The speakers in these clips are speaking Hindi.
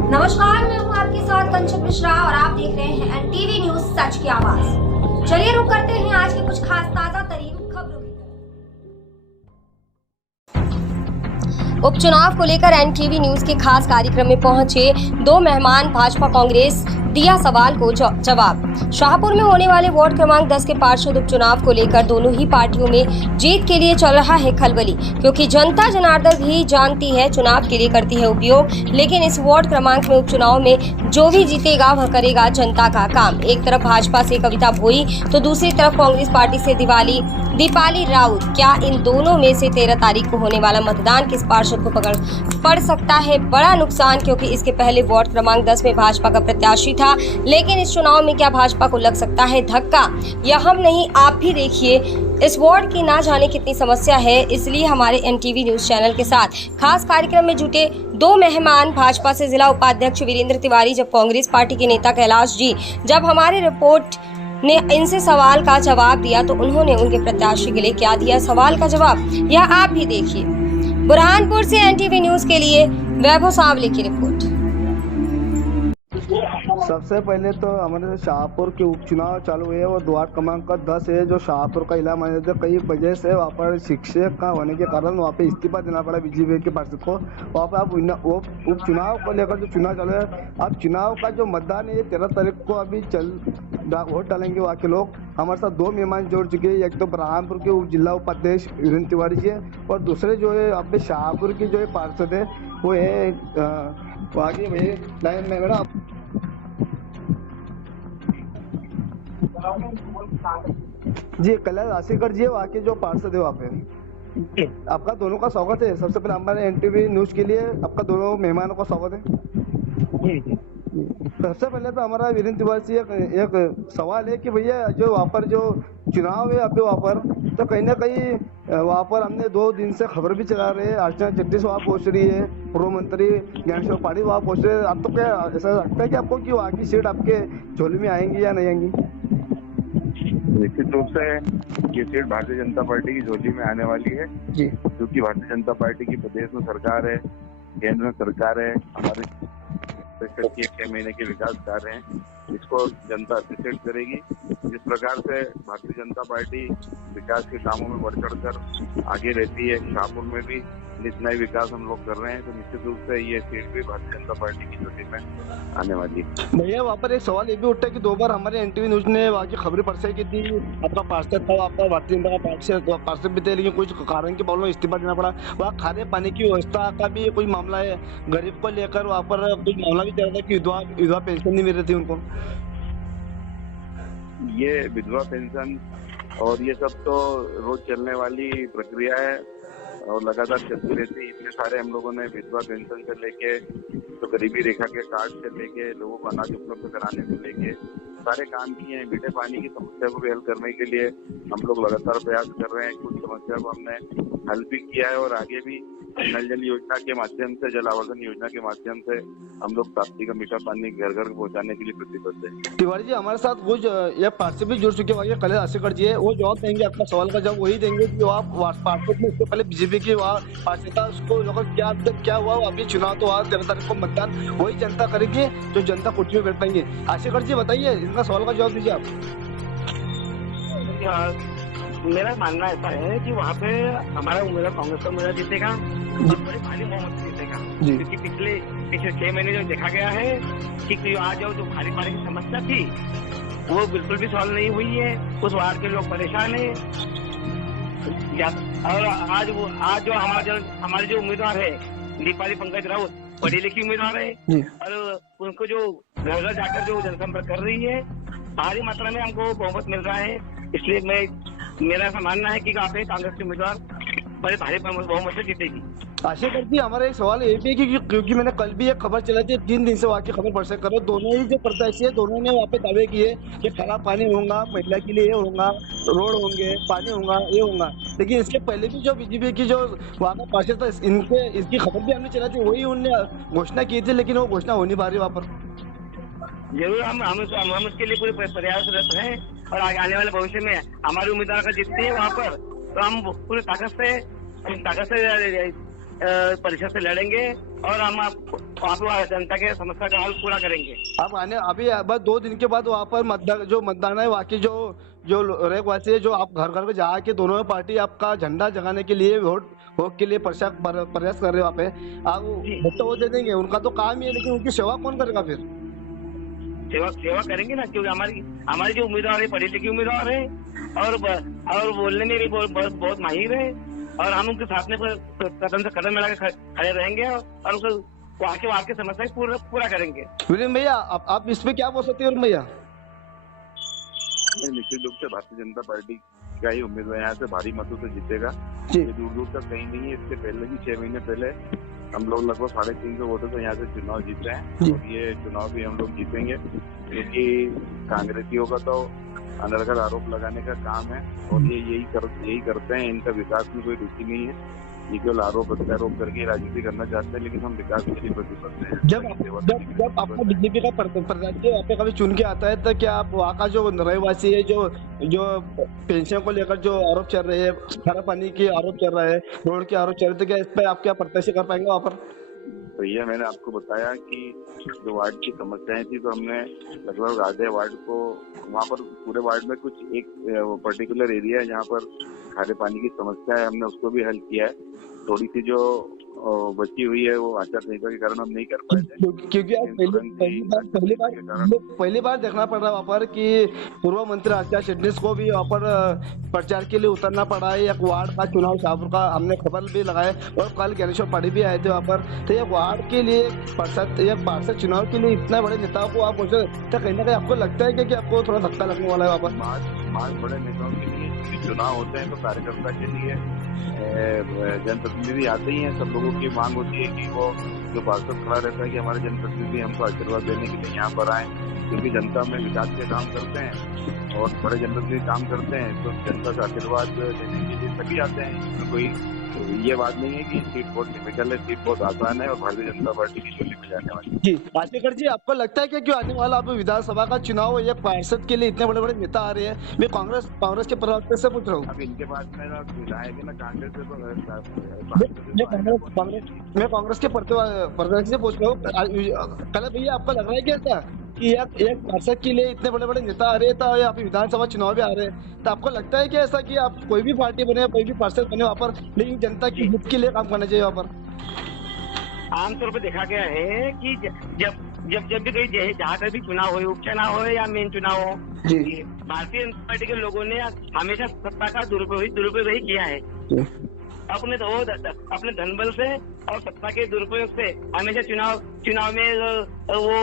नमस्कार, मैं हूं आपके साथ कंचन मिश्रा और आप देख रहे हैं एनटीवी न्यूज सच की आवाज। चलिए रुक करते हैं आज के कुछ खास ताजा तरीन खबरों की। उपचुनाव को लेकर एनटीवी न्यूज के खास कार्यक्रम में पहुंचे दो मेहमान भाजपा कांग्रेस दिया सवाल को जवाब। शाहपुर में होने वाले वार्ड क्रमांक 10 के पार्षद उपचुनाव को लेकर दोनों ही पार्टियों में जीत के लिए चल रहा है खलबली, क्योंकि जनता जनार्दन भी जानती है चुनाव के लिए करती है उपयोग, लेकिन इस वार्ड क्रमांक में उपचुनाव में जो भी जीतेगा वह करेगा जनता का काम। एक तरफ भाजपा से कविता भोई तो दूसरी तरफ कांग्रेस पार्टी से दीपाली राउत। क्या इन दोनों में से 13 तारीख को होने वाला मतदान किस पार्षद को पड़ सकता है बड़ा नुकसान, क्योंकि इसके पहले वार्ड क्रमांक 10 में भाजपा का प्रत्याशी था, लेकिन इस चुनाव में क्या भाजपा को लग सकता है धक्का? यह हम नहीं, आप भी देखिए। इस वार्ड की ना जाने कितनी समस्या है, इसलिए हमारे एनटीवी न्यूज चैनल के साथ खास कार्यक्रम में जुटे दो मेहमान भाजपा से जिला उपाध्यक्ष वीरेंद्र तिवारी, जब कांग्रेस पार्टी के नेता कैलाश जी, जब हमारे रिपोर्ट ने इनसे सवाल का जवाब दिया तो उन्होंने उनके प्रत्याशी के लिए क्या दिया सवाल का जवाब, यह आप भी देखिए। बुरहानपुर से एनटीवी न्यूज के लिए वैभव सावले की रिपोर्ट। सबसे पहले तो हमारे शाहपुर के उपचुनाव चालू हुए और वार्ड क्रमांक 10 है जो शाहपुर का इलाका माना जाता है। कई वजह से वहाँ पर शिक्षक का होने के कारण वहाँ पे इस्तीफा देना पड़ा बीजेपी के पार्षद को। वहाँ पर आप उपचुनाव को लेकर जो चुनाव चालू है, अब चुनाव का जो मतदान है ये 13 तारीख को अभी वोट डालेंगे वहाँ के लोग। हमारे साथ दो मेहमान जोड़ चुके हैं, एक तो बुरहानपुर के जिला उपाध्यक्ष वीरेंद्र तिवारी जी है और दूसरे जो है यहाँ पे शाहपुर की जो पार्षद है वो है आगे भाई लाइन में मेरा जी कैलाश आशीकर जी है वहाँ के जो पार्षद है वहाँ पे। आपका दोनों का स्वागत है। सबसे पहले हमारे एनटीवी न्यूज के लिए आपका दोनों मेहमानों का स्वागत है। सबसे पहले तो हमारा वीरेंद्र तिवारी से एक सवाल है कि भैया जो वहाँ पर जो चुनाव है अभी वहाँ पर तो कहीं ना कहीं वहाँ पर हमने 2 दिन से खबर भी चला रहे हैं, अर्चना जगदीश वहाँ पहुँच रही है, पूर्व मंत्री ज्ञानेश्वर पाटिल वहाँ पहुँच रहे हैं। आपको क्या ऐसा लगता है कि आपको कि वहाँ की सीट आपके झोली में आएंगी या नहीं आएंगी? निश्चित रूप से ये सीट भारतीय जनता पार्टी की झोली में आने वाली है जी, क्योंकि भारतीय जनता पार्टी की प्रदेश में सरकार है, केंद्र में सरकार है, हमारे 6 महीने के विकास कार्य हैं, इसको जनता अप्रिशिएट करेगी। जिस प्रकार से भारतीय जनता पार्टी विकास के कामों में बढ़ चढ़ कर आगे रहती है, शाहपुर में भी जितना ही विकास हम लोग कर रहे हैं, तो निश्चित रूप से ये सीट भी भारतीय जनता पार्टी की झोली में आने वाली है। भैया वहाँ पर एक सवाल ये भी उठता है कि 2 बार हमारे एनटीवी न्यूज ने वहाँ की खबरें प्रसारित की थी, आपका पार्षद था, आपका भारतीय जनता का पार्षद भी थे, लेकिन कुछ कारण के प्रॉब्लम इस्तीफा देना पड़ा। वहाँ खाने पानी की व्यवस्था का भी कोई मामला है, गरीब को लेकर वहाँ पर कुछ मामला भी चल रहा था कि विधवा पेंशन नहीं मिल रही थी उनको। ये विधवा पेंशन और ये सब तो रोज चलने वाली प्रक्रिया है और लगातार चलती रहती है। इतने सारे हम लोगों ने विधवा पेंशन से लेके तो गरीबी रेखा के कार्ड से लेके लोगों को अनाज उपलब्ध कराने से लेके सारे काम किए हैं। मीठे पानी की समस्या को भी हल करने के लिए हम लोग लगातार प्रयास कर रहे हैं। कुछ समस्या को हमने हल भी किया है और आगे भी नल जल योजना के माध्यम से, जल आवर्धन योजना के माध्यम से हम लोग प्राप्ति का मीठा पानी घर घर पहुंचाने के लिए प्रतिबद्ध है। तिवारी जी हमारे साथ वो ये पार्षद भी जुड़ चुके हैं, कैलाश आशीकर जी है, वो जवाब देंगे आपका सवाल का जवाब वही देंगे कि वहाँ पार्षद में इससे पहले बीजेपी की वहाँ पार्षद था, उसको क्या हुआ अभी चुनाव तो वहाँ 13 तारीख को मतदान वही जनता करेगी जो जनता कुर्सी में बैठ पाएंगे। आशीकर जी बताइए, इनका सवाल का जवाब दीजिए आप। मेरा मानना ऐसा है कि वहाँ पे हमारा उम्मीदवार कांग्रेस का उम्मीदवार जीतेगा, बड़े भारी बहुमत से जीतेगा, क्योंकि पिछले 6 महीने जो देखा गया है कि आज जो भारी पानी की समस्या थी वो बिल्कुल भी सॉल्व नहीं हुई है। उस वार्ड के लोग परेशान है और आज जो हमारे जो उम्मीदवार है दीपाली पंकज राउत, पढ़ी लिखी उम्मीदवार है और उनको जो घर घर जाकर जो जनसंपर्क कर रही है, भारी मात्रा में हमको बहुमत मिल रहा है। इसलिए मेरा ऐसा मानना है कि कांग्रेस के उम्मीदवार बड़े भारी बहुमत से जीतेगी। आशीकर जी हमारा एक सवाल ये भी है कि क्योंकि मैंने कल भी एक खबर चलाई थी, 3 दिन से वहाँ की खबर प्रसारित करो, दोनों ही जो प्रत्याशी है दोनों ने वहाँ पे दावे किए कि खराब पानी होगा, महिला के लिए ये होगा, रोड होंगे, पानी होगा, ये होगा, लेकिन इसके पहले भी जो बीजेपी की जो वहाँ का पार्षद था इसकी खबर भी हमने चलाई थी, वही उन्होंने घोषणा की थी, लेकिन वो घोषणा हो नहीं पा रही वहाँ पर। जरूर हम उसके लिए पूरे प्रयासरत हैं और आने वाले भविष्य में हमारे उम्मीदवार का जीतते हैं वहाँ पर, तो हम पूरी ताकत से परिषद से लड़ेंगे और हम वहाँ पे जनता के समस्या का हल पूरा करेंगे। आप आने अभी बस 2 दिन के बाद वहाँ पर मतदान है, वाकई जो रेखवासी है, जो आप घर घर में जाके दोनों पार्टी आपका झंडा जगाने के लिए वोट के लिए प्रयास कर रहे हो, वहाँ पे आप वोट तो वो दे देंगे, उनका तो काम ही है, लेकिन उनकी सेवा कौन करेगा फिर? सेवा करेंगे ना, क्योंकि हमारी जो उम्मीदवार है पढ़ी लिखी उम्मीदवार है और बोलने में भी बहुत माहिर है, और हम उनके साथ में कदम से कदम मिला के खड़े रहेंगे और उसको वहाँ की समस्या पूरा करेंगे। वीरेंद्र भैया, आप इस पे क्या बोल सकते हो भैया? निश्चित रूप से भारतीय जनता पार्टी का ही उम्मीदवार यहाँ से भारी मतों से जीतेगा। जी। ये दूर दूर तक कहीं नहीं है। इससे पहले भी 6 महीने पहले हम लोग लगभग 350 वोटों से यहाँ से चुनाव जीते हैं, और ये चुनाव भी हम लोग जीतेंगे, क्योंकि कांग्रेसियों का तो अनर्गल आरोप लगाने का काम है, और ये यही करते हैं। इनका विकास में कोई रुचि नहीं है, ये केवल आरोप प्रत्यारोप करके राजनीति करना चाहते हैं, लेकिन हम विकास के लिए प्रतिबद्ध हैं। जब आपका बीजेपी का प्रत्याशी वहाँ पे कभी चुन के आता है, तो क्या आप वहाँ का जो रहवासी है, जो पेंशन को लेकर जो आरोप चल रहे हैं, खारा पानी के आरोप चल रहा है, रोड के आरोप चल रहे, तो क्या इस पर आप क्या प्रत्याशी कर पाएंगे वहाँ पर? भैया, मैंने आपको बताया कि जो वार्ड की समस्याएं थी, तो हमने लगभग आधे वार्ड को, वहाँ पर पूरे वार्ड में कुछ एक पर्टिकुलर एरिया है जहाँ पर खारे पानी की समस्या है, हमने उसको भी हल किया है। थोड़ी सी जो बची हुई है वो आचार संहिता के कारण हम नहीं कर पाए थे, क्योंकि पहली बार देखना पड़ रहा है वहाँ पर कि पूर्व मंत्री आचार्य शेट्टी को भी वहाँ पर प्रचार के लिए उतरना पड़ा है। एक वार्ड का चुनाव शाहपुर का हमने खबर भी लगाए, और कल ज्ञानेश्वर पाड़ी भी आए थे वहाँ पर। तो ये वार्ड के लिए पार्षद चुनाव के लिए इतने बड़े नेताओं को आप बोल तो कहीं ना कहीं आपको लगता है कि आपको थोड़ा धक्का लगने वाला है वहाँ पर? बड़े नेताओं के लिए चुनाव होते हैं, तो कार्यकर्ता के लिए जनप्रतिनिधि आते ही हैं। सब लोगों की मांग होती है कि वो जो पार्षद खड़ा रहता है कि हमारे जनप्रतिनिधि हमको आशीर्वाद देने के लिए यहाँ पर आए, क्योंकि जनता में विकास के काम करते हैं और बड़े जनप्रतिनिधि काम करते हैं, तो जनता से आशीर्वाद देने के लिए सभी आते हैं। इसमें कोई ये बात नहीं है कि सीट बहुत डिफिकल्ट है, सीट बहुत आसान है और भारतीय जनता पार्टी की झोली में जाने वाली। जी आशीकर जी, आपको लगता है कि क्यों आने वाला अब विधानसभा का चुनाव एक पार्षद के लिए इतने बड़े बड़े नेता आ रहे हैं? मैं कांग्रेस के प्रवक्ता से पूछ रहा हूँ। अब इनके पास में ना सुविधा है कि ना कांग्रेस से मैं कांग्रेस के प्रत्याशी से पूछ रहा हूँ। कल भैया, आपको लग रहा है कि ऐसा कि एक पार्षद के लिए इतने बड़े बड़े नेता आ रहे थे, या फिर विधानसभा चुनाव भी आ रहे हैं, तो आपको लगता है कि ऐसा कि आप कोई भी पार्टी बने, कोई भी पार्षद बने वहाँ पर, लेकिन जनता की हित के लिए काम करना चाहिए वहाँ पर? आमतौर पर देखा गया है कि जब भी कहीं जहाँ का भी चुनाव हो, उपचुनाव हो या मेन चुनाव हो, भारतीय जनता पार्टी के लोगों ने हमेशा सत्ता का दुरुपयोग ही किया है। अपने धन बल से और सत्ता के दुरुपयोग से हमेशा चुनाव में वो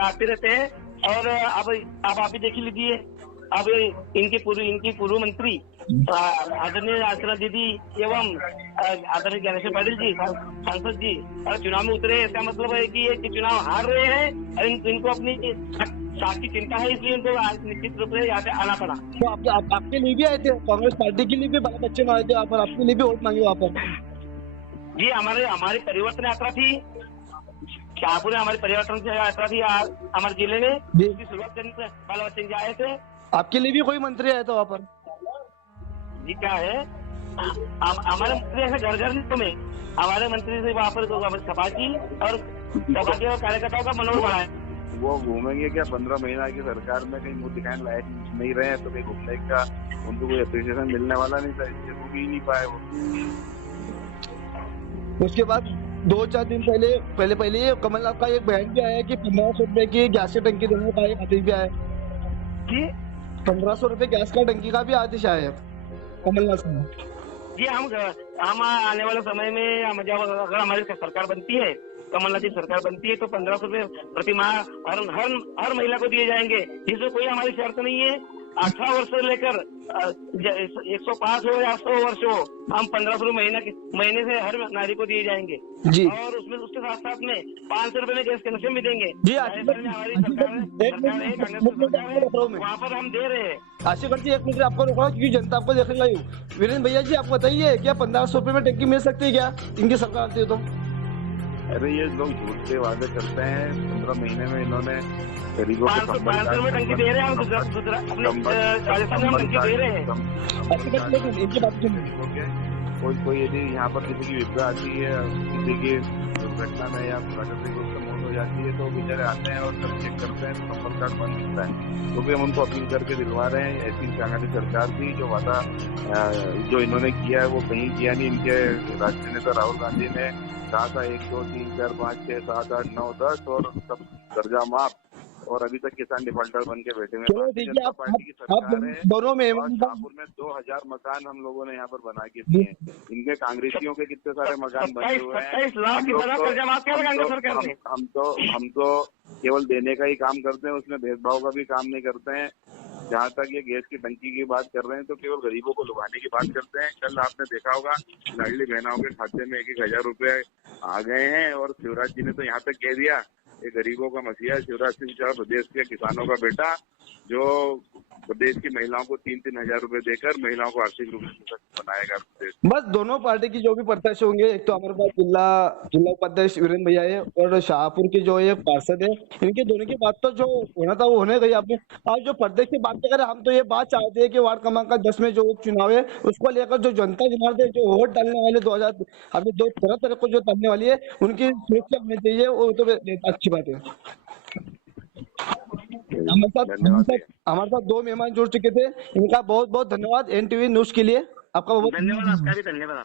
आते रहते हैं। और अब आप ही देख लीजिए, अब इनकी पूर्व मंत्री आदरणीय आश्रा दीदी एवं आदरणीय ज्ञानेश्वर पाटिल जी सांसद जी और चुनाव में उतरे। इसका मतलब है कि ये चुनाव हार रहे हैं और इनको अपनी साथ की चिंता है, इसलिए उनको निश्चित रूप से यहाँ पे आना पड़ा। तो आपके लिए भी आए थे, कांग्रेस पार्टी के लिए भी बाल बच्चे में आए थे, आपके लिए भी वोट मांगे वहाँ पर? जी, हमारी परिवर्तन यात्रा थी, शाहपुर में हमारी परिवर्तन यात्रा थी हमारे जिले में, जिसकी शुरुआत करने से बाल बच्चे आए थे। आपके लिए भी कोई मंत्री आया था वहाँ पर? जी, क्या है, हमारे मंत्री ऐसे घर में हमारे मंत्री से वहाँ पर सभा की और सभा के कार्यकर्ताओं का मनोबल बढ़ाया। वो घूमेंगे क्या? 15 महीना की सरकार में कहीं मुंह दिखाने लायक नहीं रहे, तो कहीं घूमने का उनको कोई अप्रिसिएशन मिलने वाला नहीं था, इसलिए वो भी नहीं पाए वो। उसके बाद 2-4 दिन पहले कमलनाथ का एक बयान भी आया कि 1500 रुपए की गैस की टंकी देने का एक आदेश भी आया जी। 1500 रुपए गैस का टंकी का भी आदेश आया कमलनाथ से। जी, हम आने वाले समय में अगर हमारी सरकार बनती है, कमलनाथ की सरकार बनती है, तो 1500 रुपए प्रति माह हर महिला को दिए जाएंगे। इसमें कोई हमारी शर्त नहीं है। 18 वर्ष से लेकर 105 हो या 100 वर्ष हो, हम 1500 रुपए महीने से हर नारी को दिए जाएंगे जी। और उसमें उसके साथ साथ में 500 रुपए में गैस कनेक्शन भी देंगे जी। हमारी सरकार है, वहाँ पर हम दे रहे हैं। आशीकर जी, एक मिनट आपको रोका क्योंकि जनता आपको देखने लाई। वीरेंद्र भैया जी, आप बताइए, क्या 1500 रुपए में टंकी मिल सकती है क्या इनकी सरकार आती है तो? अरे ये लोग झूठ के वादे करते हैं। 15 महीने में इन्होंने गरीबों को टंकी दे रहे हैं, राजस्थान में टंकी दे रहे हैं। कोई यदि यहाँ पर किसी की विपदा आती है, किसी की दुर्घटना में या प्राकृतिक रूप से मौत हो जाती है तो बेचारे आते हैं और सब चेक करते हैं, संपर्क कार्ड बन मिलता है। तो भी हम उनको अपील करके दिलवा रहे हैं। ऐसी इंदिरा गांधी सरकार थी, जो वादा जो इन्होंने किया है वो कहीं किया नहीं। इनके राष्ट्रीय नेता राहुल गांधी ने कहा था 1, 2, 3, 4, 5, 6, 7, 8, 9, 10 और सब कर्जा माफ, और अभी तक किसान डिफॉल्टर बन के बैठे हुए हैं। भारतीय जनता पार्टी की सरकार है दोनों में और शाहपुर में 2000 मकान हम लोगों ने यहाँ पर बना के दिए हैं। इनके कांग्रेसियों के कितने सारे मकान बने हुए हैं। 27 लाख की तरह कर्जा माफ किया कांग्रेस सरकार ने। हम तो केवल देने का ही काम करते हैं, उसमें भेदभाव का भी काम नहीं करते हैं। जहाँ तक ये गैस की टंकी की बात कर रहे हैं तो केवल गरीबों को लुभाने की बात करते हैं। कल आपने देखा होगा लाडली बहनों के खाते में 1,000 रुपए आ गए हैं, और शिवराज जी ने तो यहाँ तक कह दिया ये गरीबों का मसीहा शिवराज सिंह चौहान प्रदेश के किसानों का बेटा, जो प्रदेश की महिलाओं को 3-3 हजार रुपए देकर महिलाओं को आर्थिक रूप से सशक्त बनाएगा प्रदेश। बस दोनों पार्टी की जो भी प्रत्याशी होंगे, एक तो हमारे पास जिला उपाध्यक्ष वीरेंद्र भैया है और शाहपुर के जो ये पार्षद है, इनके दोनों की बात तो जो होना था वो होने गई। आपने आज जो प्रदेश की बात करें, हम तो ये बात चाहते हैं कि वार्ड क्रमांक 10 में जो उपचुनाव है उसको लेकर जो जनता जनार्दन जो वोट डालने वाले 2000 अभी 2 तरह को जो डालने वाली है उनकी सुरक्षा होनी चाहिए, वो तो अच्छी बात है। हमारे साथ 2 मेहमान जुड़ चुके थे, इनका बहुत बहुत धन्यवाद। NTV न्यूज के लिए आपका बहुत धन्यवाद। आपका भी धन्यवाद।